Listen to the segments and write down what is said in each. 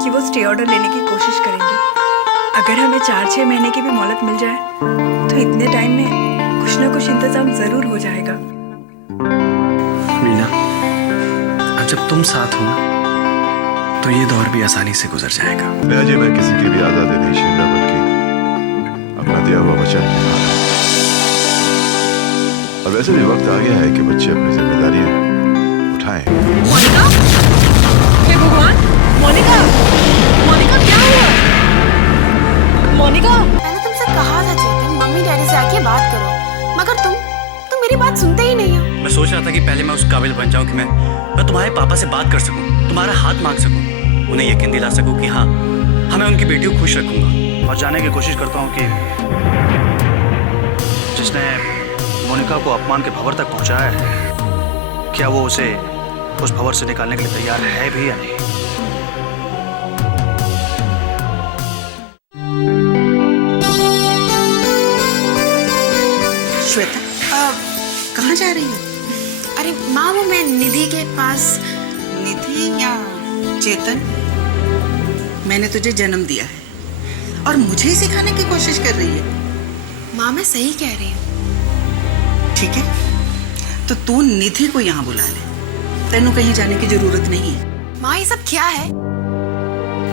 कि वो stay order लेने की कोशिश करेंगे। अगर हमें 4-6 महीने की भी मोहलत मिल जाए तो इतने टाइम में कुछ ना कुछ इंतजाम जरूर हो जाएगा। मीना, अब जब तुम साथ हो ना तो ये दौर भी आसानी से गुजर जाएगा। अजय, मैं किसी की भी आजादी नहीं छीन रहा, बल्कि अपना दिया हुआ वचन निभा रहा। और वैसे भी वक्त आ गया है कि बच्चे अपनी जिम्मेदारियां उठाएं। मोनिका, हे भगवान, मोनिका, मोनिका क्या हुआ? मोनिका, मैंने तुमसे कहा था चेतन, मम्मी डैडी से आके बात करो, मगर तुम मेरी बात सुनते ही नहीं हो। मैं सोच रहा था कि पहले मैं उस काबिल बन जाऊं कि मैं तुम्हारे पापा से बात कर सकूं, तुम्हारा हाथ मांग सकूं, उन्हें यकीन दिला सकूं कि हाँ, मैं उनकी बेटी को खुश रखूंगा। और जानने की कोशिश करता हूं कि जिसने मोनिका को अपमान के भंवर तक पहुंचाया है, क्या वो उसे उस भंवर से निकालने के लिए तैयार है भी या नहीं। श्वेता, कहाँ जा रही हो? अरे माँ, वो मैं निधि के पास। निधि या चेतन? मैंने तुझे जन्म दिया है और मुझे ही सिखाने की कोशिश कर रही है। माँ, मैं सही कह रही हूँ। ठीक है, तो तू निधि को यहाँ बुला ले, तेनू कहीं जाने की जरूरत नहीं है। माँ, ये सब क्या है?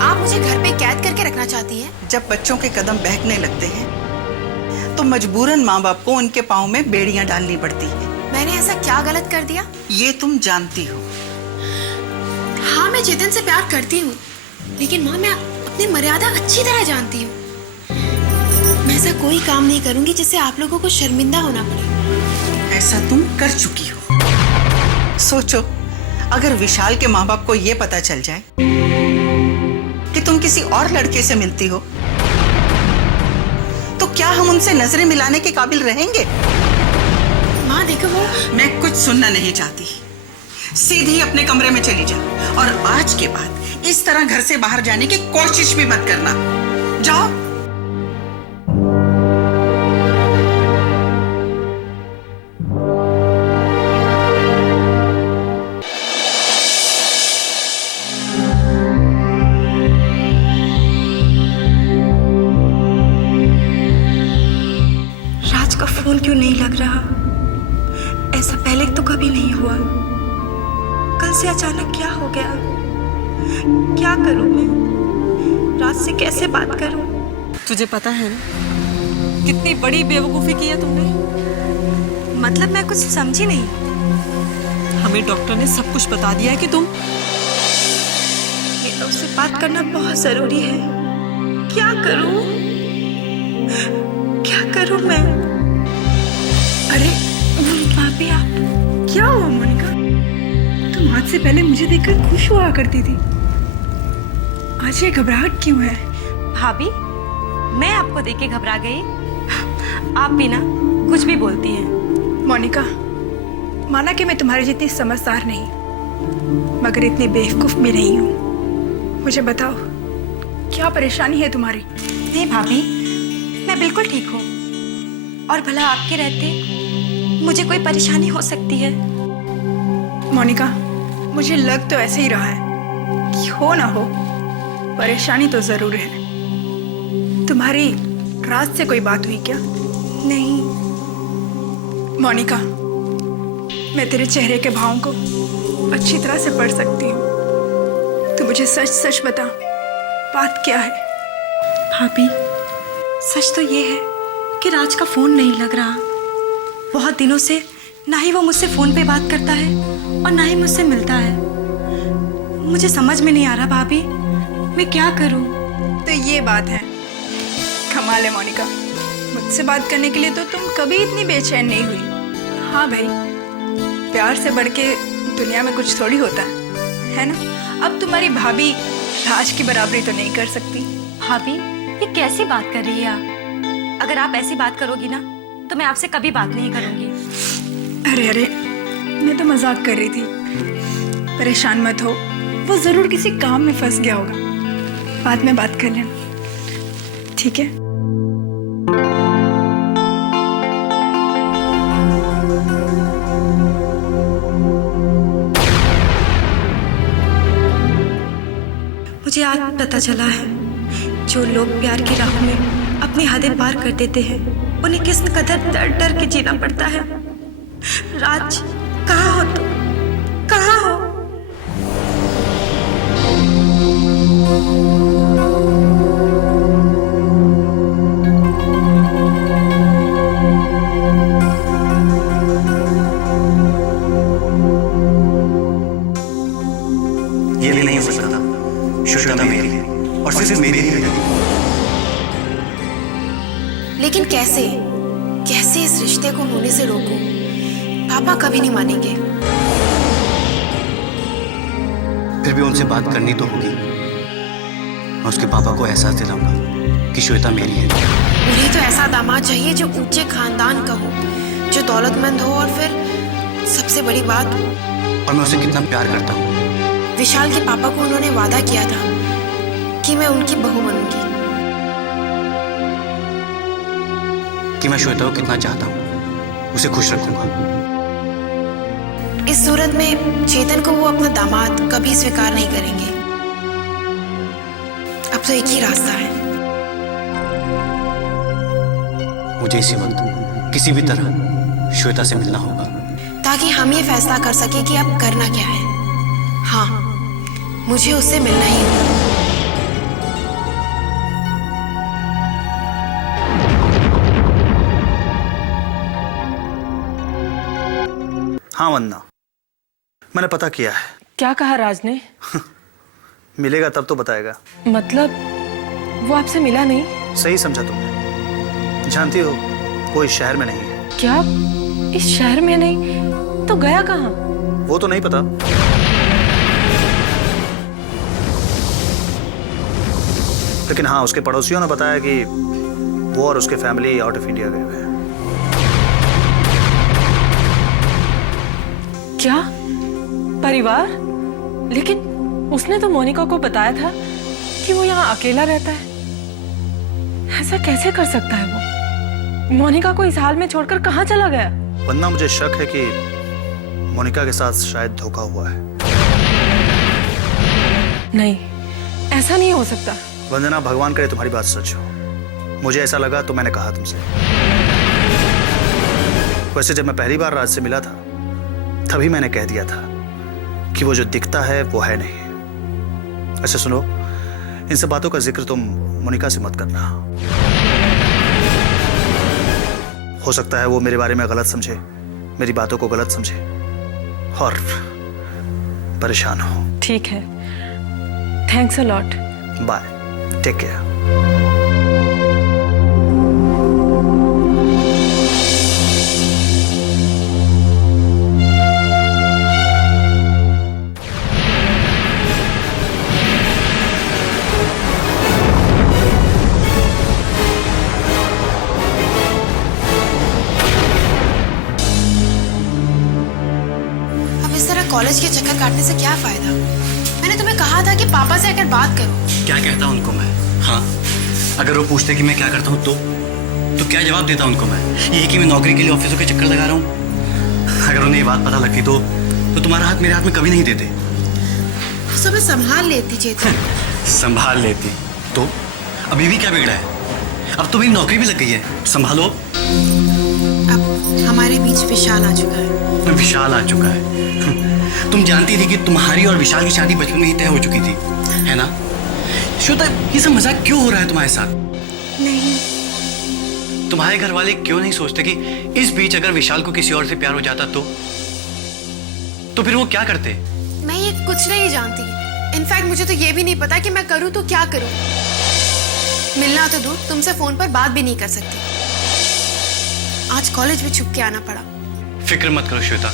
आप मुझे घर पे कैद करके रखना चाहती हैं? जब बच्चों के कदम बहकने लगते हैं तो मजबूरन माँ बाप को उनके पाँव में बेड़ियां डालनी पड़ती है। मैंने ऐसा क्या गलत कर दिया? ये तुम जानती हो। हाँ, मैं चेतन से प्यार करती हूँ, लेकिन माँ, मैं अपनी मर्यादा अच्छी तरह जानती हूँ। मैं ऐसा कोई काम नहीं करूंगी जिससे आप लोगों को शर्मिंदा होना पड़े। ऐसा तुम कर चुकी हो। सोचो, अगर विशाल के माँ बाप को ये पता चल जाए कि तुम किसी और लड़के से मिलती हो, तो क्या हम उनसे नजरें मिलाने के काबिल रहेंगे? माँ देखो, वो मैं कुछ सुनना नहीं चाहती। सीधी अपने कमरे में चली जा और आज के बाद इस तरह घर से बाहर जाने की कोशिश भी मत करना। जाओ। राज का फोन क्यों नहीं लग रहा? ऐसा पहले तो कभी नहीं हुआ। कल से अचानक क्या हो गया? क्या करूं मैं? राज से कैसे बात करूं? तुझे पता है ना कितनी बड़ी बेवकूफी की है तुमने? मतलब मैं कुछ समझी नहीं। हमें डॉक्टर ने सब कुछ बता दिया है कि तुम ये तो उससे बात करना बहुत जरूरी है। क्या करूं? क्या करूं मैं? अरे भाभी, आप क्या हुआ? मोनिका, तुम आज से पहले मुझे देखकर खुश हुआ करती थी, आज ये घबराहट क्यों है? भाभी, मैं आपको देख के घबरा गई? आप भी ना कुछ भी बोलती हैं। मोनिका, माना कि मैं तुम्हारी जितनी समझदार नहीं, मगर इतनी बेवकूफ भी नहीं हूँ। मुझे बताओ, क्या परेशानी है तुम्हारी? नहीं भाभी, मैं बिल्कुल ठीक हूँ, और भला आपके रहते मुझे कोई परेशानी हो सकती है? मोनिका, मुझे लग तो ऐसे ही रहा है कि हो ना हो परेशानी तो जरूर है। तुम्हारी रात से कोई बात हुई क्या? नहीं। मोनिका, मैं तेरे चेहरे के भावों को अच्छी तरह से पढ़ सकती हूँ। तो मुझे सच सच बता, बात क्या है? भाभी, सच तो ये है कि राज का फोन नहीं लग रहा। बहुत दिनों से ना ही वो मुझसे फोन पे बात करता है और ना ही मुझसे मिलता है। मुझे समझ में नहीं आ रहा भाभी, मैं क्या करूं? तो ये बात है। कमाल है मोनिका, मुझसे बात करने के लिए तो तुम कभी इतनी बेचैन नहीं हुई। हाँ भाई, प्यार से बढ़ के दुनिया में कुछ थोड़ी होता है ना? अब तुम्हारी भाभी राज की बराबरी तो नहीं कर सकती। भाभी, ये कैसी बात कर रही है आप? अगर आप ऐसी बात करोगी ना तो मैं आपसे कभी बात नहीं करूंगी। अरे अरे, मैं तो मजाक कर रही थी। परेशान मत हो, वो जरूर किसी काम में फंस गया होगा। बाद में बात कर लेना, ठीक है? मुझे आज पता चला है जो लोग प्यार की राह में अपनी हदें पार कर देते हैं उन्हें किस कदर डर डर के जीना पड़ता है। राज, कहाँ हो तुम? कहाँ हो? ये भी नहीं हो सकता था। श्वेता मेरी है और सिर्फ मेरी ही है। लेकिन कैसे कैसे इस रिश्ते को होने से रोकूं? पापा कभी नहीं मानेंगे। फिर भी उनसे बात करनी तो होगी। मैं उसके पापा को एहसास दिलाऊंगा कि श्वेता मेरी है। मुझे तो ऐसा दामाद चाहिए जो ऊंचे खानदान का हो, जो दौलतमंद हो, और फिर सबसे बड़ी बात, और मैं उसे कितना प्यार करता हूँ। विशाल के पापा को उन्होंने वादा किया था कि मैं उनकी बहू बनूंगी। कि मैं श्वेता को कितना चाहता हूँ, उसे खुश रखूंगा। इस सूरत में चेतन को वो अपना दामाद कभी स्वीकार नहीं करेंगे। अब तो एक ही रास्ता है। मुझे इसी वक्त किसी भी तरह श्वेता से मिलना होगा, ताकि हम ये फैसला कर सके कि अब करना क्या है। हाँ, मुझे उससे मिलना ही होगा। हाँ वंदना, मैंने पता किया है। क्या कहा राज ने? मिलेगा तब तो बताएगा। मतलब वो आपसे मिला नहीं? सही समझा तुमने। जानती हो वो इस शहर में नहीं है। क्या? इस शहर में नहीं? तो गया कहाँ? वो तो नहीं पता। लेकिन हाँ, उसके पड़ोसियों ने बताया कि वो और उसके फैमिली आउट ऑफ इंडिया गए हुए हैं। क्या? परिवार? लेकिन उसने तो मोनिका को बताया था कि वो यहाँ अकेला रहता है। ऐसा कैसे कर सकता है वो? मोनिका को इस हाल में छोड़कर कहाँ चला गया? वरना मुझे शक है कि मोनिका के साथ शायद धोखा हुआ है। नहीं, ऐसा नहीं हो सकता। वंदना, भगवान करे तुम्हारी बात सच हो। मुझे ऐसा लगा तो मैंने कहा तुमसे। वैसे जब मैं पहली बार राज से मिला था तभी मैंने कह दिया था कि वो जो दिखता है वो है नहीं। अच्छा सुनो, इन सब बातों का जिक्र तुम मोनिका से मत करना। हो सकता है वो मेरे बारे में गलत समझे, मेरी बातों को गलत समझे और परेशान हो। ठीक है, thanks a lot. Bye, take care. College के चक्कर काटने से क्या फायदा? मैंने तुम्हें कहा था कि पापा से आकर बात करो। क्या कहता उनको मैं? हाँ, अगर वो पूछते कि मैं क्या करता हूँ तो क्या जवाब देता उनको मैं? ये कि मैं नौकरी के लिए ऑफिसों के चक्कर लगा रहा हूँ। अगर उन्हें ये बात पता लगती तो तुम्हारा हाथ मेरे हाथ में कभी नहीं देते। सुबह संभाल लेती चेतन। संभाल लेती तो अभी भी क्या बिगड़ा है? अब तो मेरी नौकरी भी लग गई है, संभालो। अब हमारे बीच विशाल आ चुका है। विशाल आ चुका है? तुम जानती थी कि तुम्हारी और विशाल की शादी बचपन में ही तय हो चुकी थी, है ना? श्वेता, ये सब मजाक क्यों हो रहा है तुम्हारे साथ? नहीं। तुम्हारे घर वाले क्यों नहीं सोचते कि इस बीच अगर विशाल को किसी और से प्यार हो जाता तो फिर वो क्या करते? मैं ये कुछ नहीं जानती। इनफैक्ट मुझे तो ये भी नहीं पता कि मैं करूँ तो क्या करूँ। मिलना तो दूर, तुमसे फोन पर बात भी नहीं कर सकती। आज कॉलेज भी छुप के आना पड़ा। फिक्र मत करो श्वेता,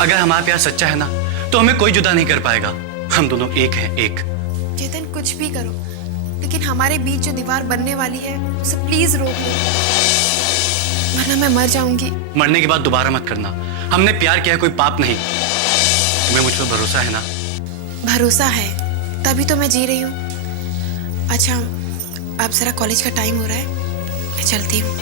अगर हमारा प्यार सच्चा है ना तो हमें कोई जुदा नहीं कर पाएगा। हम दोनों एक हैं, एक। चेतन, कुछ भी करो, लेकिन हमारे बीच जो दीवार बनने वाली है उसे प्लीज रोक लो, वरना मैं मर जाऊंगी। मरने के बाद दोबारा मत करना। हमने प्यार किया, कोई पाप नहीं। तुम्हें मुझ पर भरोसा है ना? भरोसा है, तभी तो मैं जी रही हूँ। अच्छा, अब जरा कॉलेज का टाइम हो रहा है, मैं चलती हूँ।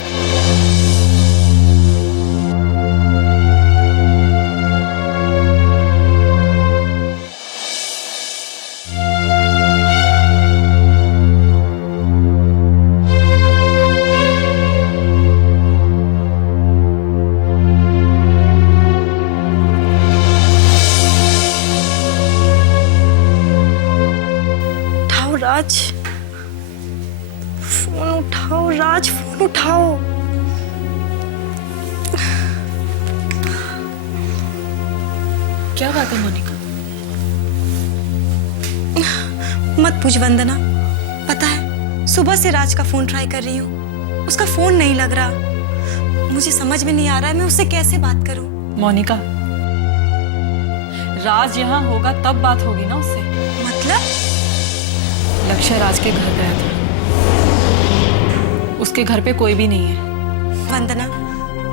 राज, फोन उठाओ राज, फोन उठाओ। क्या बात है मोनिका? मत पूछ वंदना, पता है सुबह से राज का फोन ट्राई कर रही हूँ, उसका फोन नहीं लग रहा। मुझे समझ में नहीं आ रहा है मैं उससे कैसे बात करूँ। मोनिका, राज यहाँ होगा तब बात होगी ना उससे। मतलब? लक्ष्य राज के घर गया था, उसके घर पे कोई भी नहीं है। वंदना,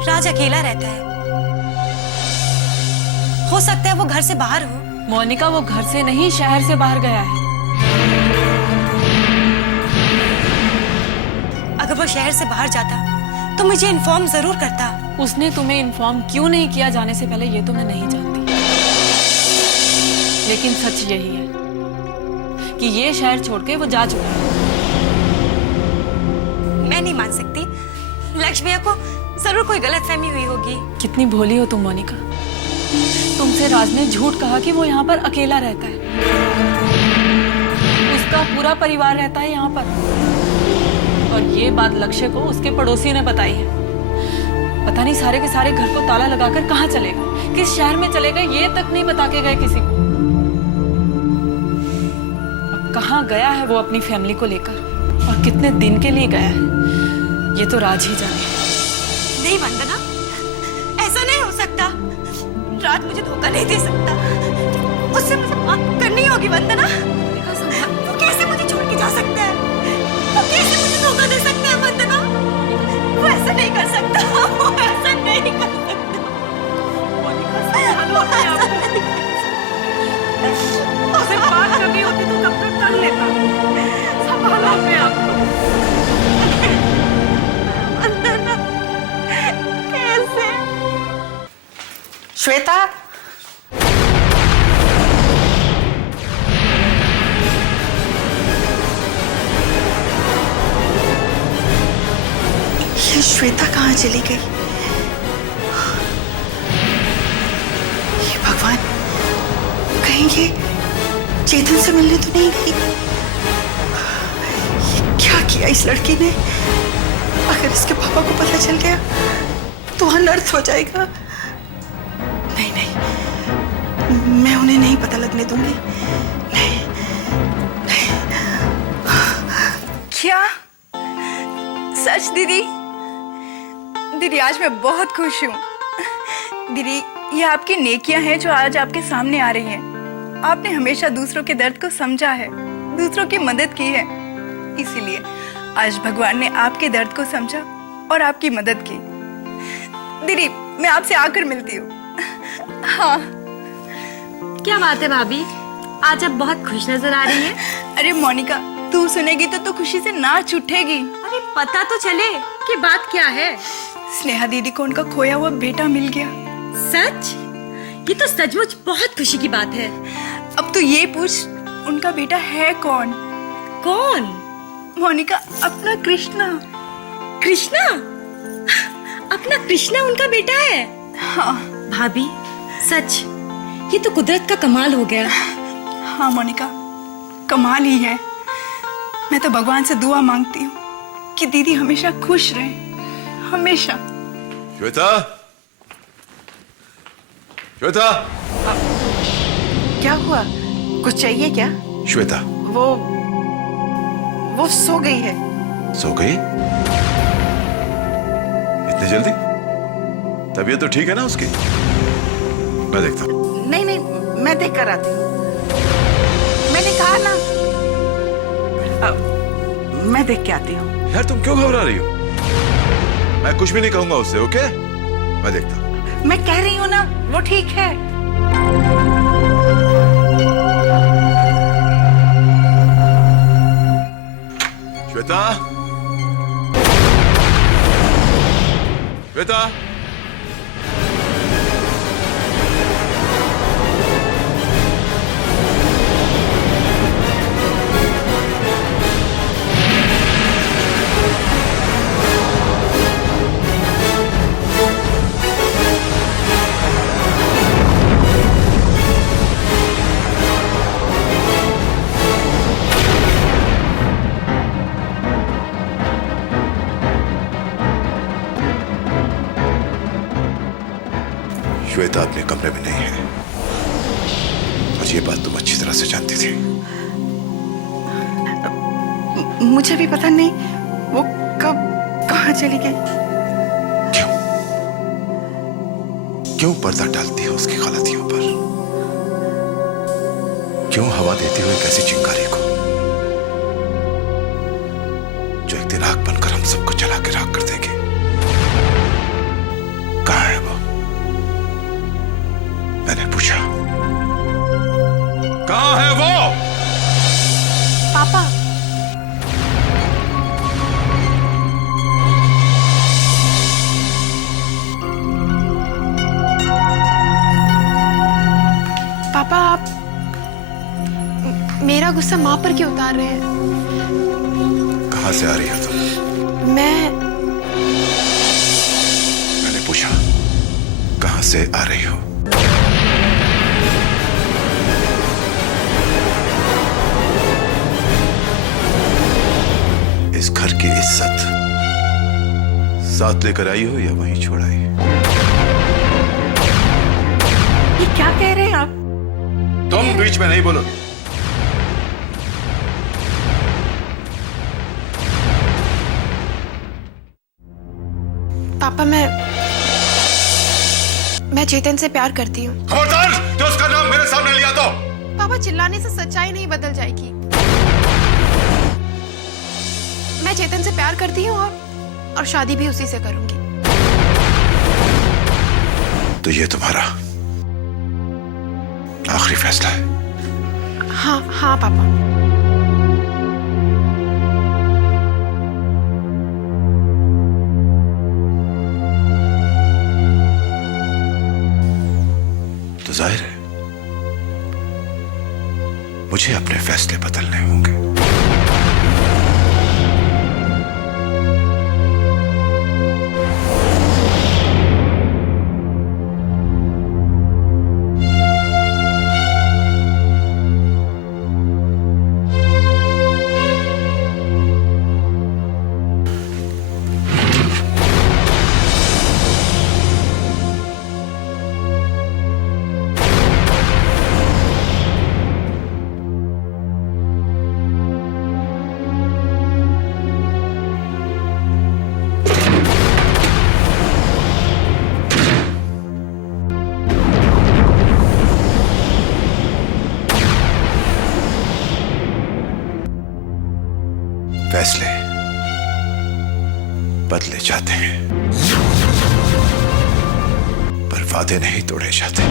राज अकेला रहता है, हो सकता है वो घर से बाहर हो। मोनिका, वो घर से नहीं शहर से बाहर गया है। अगर वो शहर से बाहर जाता तो मुझे इन्फॉर्म जरूर करता। उसने तुम्हें इन्फॉर्म क्यों नहीं किया जाने से पहले, ये तो मैं नहीं जानती, लेकिन सच यही है कि ये शहर छोड़ के वो जा चुका है। मैं नहीं मान सकती, लक्ष्मी को जरूर कोई गलतफहमी हुई होगी। कितनी भोली हो तुम मोनिका। तुमसे राज ने झूठ कहा कि वो यहाँ पर अकेला रहता है, उसका पूरा परिवार रहता है यहाँ पर, और ये बात लक्ष्य को उसके पड़ोसी ने बताई है। पता नहीं सारे के सारे घर को ताला लगाकर कहाँ चले गए, किस शहर में चले गए, ये तक नहीं बता के गए किसी को। अब कहाँ गया है वो अपनी फैमिली को लेकर, और कितने दिन के लिए गया है, ये तो राज ही जाने। नहीं वंदना, ऐसा नहीं हो सकता। राज मुझे धोखा नहीं दे सकता, उससे मुझे बात करनी होगी। वंदना, वो कैसे मुझे छोड़ के जा सकता है? वो कैसे मुझे धोखा दे सकता है? वंदना, वो ऐसा नहीं कर सकता, वो ऐसा नहीं कर सकता। सिर्फ बात करनी होती तो कब तक कर लेता। संभालो अपने आप को। वंदना, कैसे? श्वेता, ये श्वेता कहाँ चली गई? ये भगवान, कहीं ये चेतन से मिलने तो नहीं गई? ये क्या किया इस लड़की ने? अगर इसके पापा को पता चल गया तो अनर्थ हो जाएगा। नहीं नहीं, मैं उन्हें नहीं पता लगने दूंगी। नहीं नहीं। क्या सच? दीदी, दीदी आज मैं बहुत खुश हूँ। दीदी, ये आपकी नेकियां हैं जो आज आपके सामने आ रही हैं। आपने हमेशा दूसरों के दर्द को समझा है, दूसरों की मदद की है, इसीलिए आज भगवान ने आपके दर्द को समझा और आपकी मदद की। दीदी, मैं आपसे आकर मिलती हूँ। हाँ। क्या बात है भाभी, आज आप बहुत खुश नजर आ रही हैं। अरे मोनिका, तू सुनेगी तो खुशी से नाच उठेगी। अरे पता तो चले कि बात क्या है। स्नेहा दीदी को उनका खोया हुआ बेटा मिल गया। सच? ये तो सचमुच बहुत खुशी की बात है। अब तू ये पूछ, उनका बेटा है कौन? कौन? मोनिका, अपना कृष्णा। कृष्णा? अपना कृष्णा उनका बेटा है? हाँ भाभी, सच ये तो कुदरत का कमाल हो गया। हाँ मोनिका, कमाल ही है। मैं तो भगवान से दुआ मांगती हूँ कि दीदी हमेशा खुश रहे, हमेशा। श्वेता, श्वेता, क्या हुआ? कुछ चाहिए क्या? श्वेता वो सो गई है। सो गई? इतनी जल्दी? तबीयत तो ठीक है ना उसकी? मैं देखता हूँ। नहीं नहीं, मैं देख कर आती हूँ। मैंने कहा ना, मैं देख के आती हूँ। यार तुम क्यों घबरा रही हो? मैं कुछ भी नहीं कहूंगा उससे, ओके? मैं देखता हूँ। मैं कह रही हूँ ना, वो ठीक है। श्वेता, श्वेता, अनीता अपने कमरे में नहीं है, और ये बात तुम अच्छी तरह से जानती थी। मुझे भी पता नहीं वो कब कहाँ चली गई। क्यों पर्दा डालती है उसकी गलतियों पर? क्यों हवा देती हुई कैसी चिंगारी को जो एक दिन आग बनकर हम सबको जला के राख कर देगी? कहाँ है वो? मैंने पूछा, कहाँ है वो? पापा, पापा आप मेरा गुस्सा माँ पर क्यों उतार रहे हैं? कहाँ से आ रही हो तुम? मैंने पूछा, कहाँ से आ रही हो? इस घर की इज्जत साथ लेकर आई हो या वहीं छोड़ आई? ये क्या कह रहे हैं आप? तुम बीच में नहीं बोलोगे। पापा मैं चेतन से प्यार करती हूँ। खबरदार जो उसका नाम मेरे सामने लिया तो। पापा, चिल्लाने से सच्चाई नहीं बदल जाएगी। मैं चेतन से प्यार करती हूँ और शादी भी उसी से करूंगी। तो ये तुम्हारा आखिरी फैसला है? हाँ हाँ पापा। तो जाहिर है मुझे अपने फैसले बदलने होंगे। फैसले बदले जाते हैं पर वादे नहीं तोड़े जाते।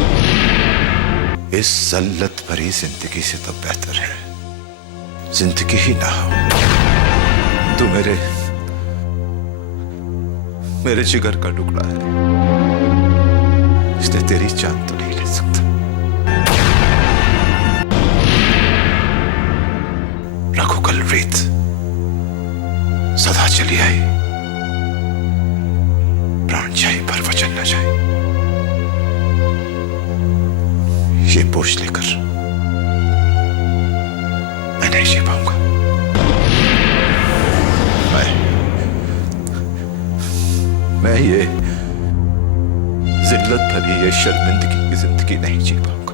इस जल्लत भरी जिंदगी से तो बेहतर है जिंदगी ही ना हो। तू मेरे जिगर का टुकड़ा है, इसलिए तेरी जान तो नहीं ले सकता। रखो कल रीत सदा चली आई, प्राण जाए पर वचन न जाए। ये बोझ लेकर मैं नहीं जी पाऊंगा। मैं ये जिल्लत भरी ये शर्मिंदगी की जिंदगी नहीं जी पाऊंगा।